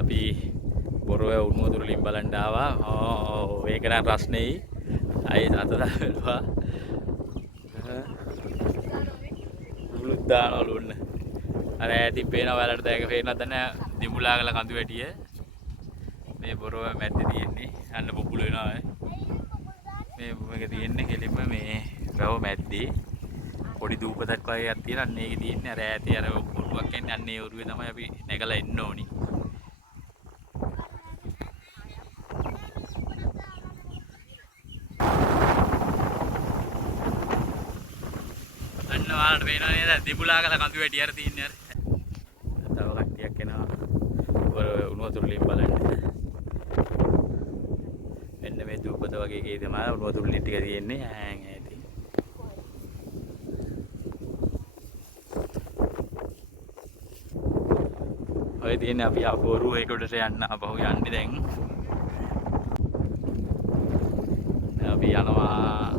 අපි බොරුවේ උණු වතුර වලින් බලන්න ආවා. ඒක නම් රස්නෙයි. අය අත දාලා මුළුත් දානවලු ඔන්න. අර ඈතින් පේනවා ඔයාලට දැක පේනවද නැහැ දිමුලාගල කඳු වැටිය. මේ බොරුව මැද්දේ තියෙන්නේ. අන්න බුබුල වෙනවා. මේක තියෙන්නේ කෙලින්ම මේ වැව මැද්දේ. පොඩි දූපතක් වගේ එකක් තියෙනවා. අන්න ඒකේ තියෙන්නේ අර ඈතේ අර ඔරුවක් එන්නේ. අන්න ඒ ඔරුවේ තමයි අපි නැගලා එන්න ඕනි. අන්න ඔයාලට පේනවා නේද? දිමුලාගල කඳු වැටිය අර තියෙන්නේ අර. තව කට්ටියක් එනවා. උණු වතුර වලින් බලන්න. මෙන්න මේ දූපත වගේ එකේ තමයි උණු වතුර වලින් ටික තියෙන්නේ. ඈන් ඇති. ඔය තියෙන්නේ අපි අපෝරු ඒකට යන්න අපහු යන්නේ දැන්. අපි යනවා